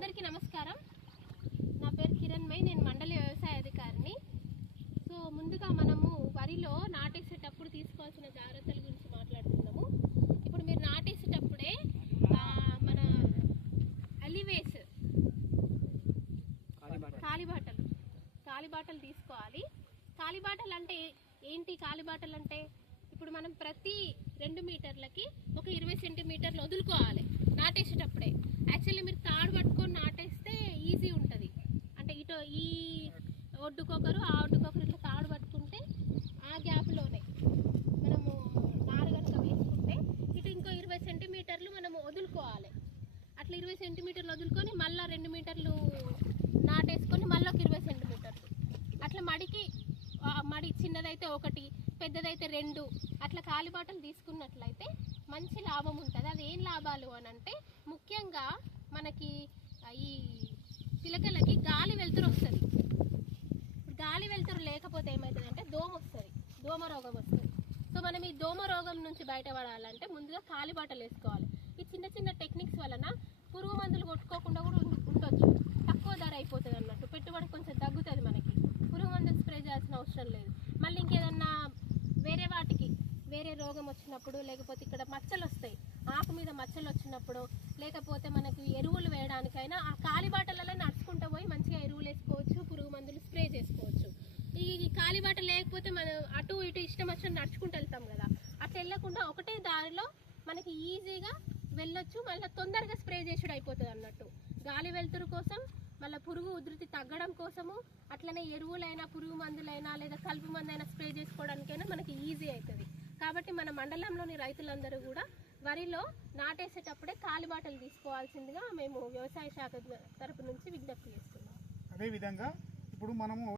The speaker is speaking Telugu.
అందరికీ నమస్కారం. నా పేరు కిరణ్మయి, నేను మండలి వ్యవసాయ అధికారిని. సో ముందుగా మనము వరిలో నాటేసేటప్పుడు తీసుకోవాల్సిన జాగ్రత్తల గురించి మాట్లాడుతున్నాము. ఇప్పుడు మీరు నాటేసేటప్పుడే మన అలివేస్ కాలిబాటలు తీసుకోవాలి. కాలిబాటలు అంటే ఏంటి? కాలిబాటలు అంటే ఇప్పుడు మనం ప్రతి 2 మీటర్లకి ఒక 20 సెంటీమీటర్లు వదులుకోవాలి నాటేసేటప్పుడే. యాక్చువల్లీ మీరు తాడు పట్టుకొని నాటేస్తే ఈజీ ఉంటుంది. అంటే ఇటు ఈ ఒడ్డుకొకరు ఆ ఒడ్డుకొకరు ఇట్లా తాడు పట్టుకుంటే ఆ గ్యాప్లోనే మనము నారు కనుక వేసుకుంటే ఇటు ఇంకో 20 సెంటీమీటర్లు మనము వదులుకోవాలి. అట్లా 20 సెంటీమీటర్లు వదులుకొని మళ్ళీ 2 మీటర్లు నాటేసుకొని మళ్ళీ ఒక 20 సెంటీమీటర్లు అట్లా మడి చిన్నదైతే 1, పెద్దదైతే 2 అట్లా కాలిబాటలు తీసుకున్నట్లయితే మంచి లాభం ఉంటుంది. అది ఏం లాభాలు అని అంటే ముఖ్యంగా మనకి ఈ పిలకలకి గాలి వెలుతురు వస్తుంది. గాలి వెలుతురు లేకపోతే ఏమవుతుందంటే దోమ రోగం వస్తుంది. సో మనం ఈ దోమ రోగం నుంచి బయటపడాలంటే ముందుగా కాలిబాటలు వేసుకోవాలి. ఈ చిన్న చిన్న టెక్నిక్స్ వలన పురుగు మందులు కొట్టుకోకుండా కూడా ఉండొచ్చు. తక్కువ ధర అయిపోతుంది అన్నట్టు, పెట్టుబడి కొంచెం తగ్గుతుంది. మనకి పురుగు మందులు స్ప్రే చేయాల్సిన అవసరం లేదు. మళ్ళీ ఇంకేదన్నా వేరే రోగం వచ్చినప్పుడు, లేకపోతే ఇక్కడ మచ్చలు వస్తాయి, ఆకు మీద మచ్చలు వచ్చినప్పుడు, లేకపోతే మనకి ఎరువులు వేయడానికైనా ఆ కాలిబాటలలో నడుచుకుంటూ పోయి మంచిగా ఎరువులు వేసుకోవచ్చు, పురుగు మందులు స్ప్రే చేసుకోవచ్చు. ఈ కాలిబాట లేకపోతే మనం అటు ఇటు ఇష్టం వచ్చిన నడుచుకుంటూ వెళ్తాం కదా, అట్లా వెళ్ళకుండా ఒకటే దారిలో మనకి ఈజీగా వెళ్ళొచ్చు. మళ్ళీ తొందరగా స్ప్రే చేసుడు అయిపోతుంది అన్నట్టు. గాలి వెలుతురు కోసం, మళ్ళీ పురుగు ఉధృతి తగ్గడం కోసము, అట్లనే ఎరువులైనా పురుగు మందులైనా లేదా కలుపు మందైనా స్ప్రే చేసుకోవడానికైనా మనకి ఈజీ అవుతుంది. కాబట్టి మన మండలంలోని రైతులందరూ కూడా వరిలో నాటేసేటప్పుడే కాలిబాటలు తీసుకోవాల్సిందిగా మేము వ్యవసాయ శాఖ తరపు నుంచి విజ్ఞప్తి చేస్తున్నాం. అదేవిధంగా ఇప్పుడు మనము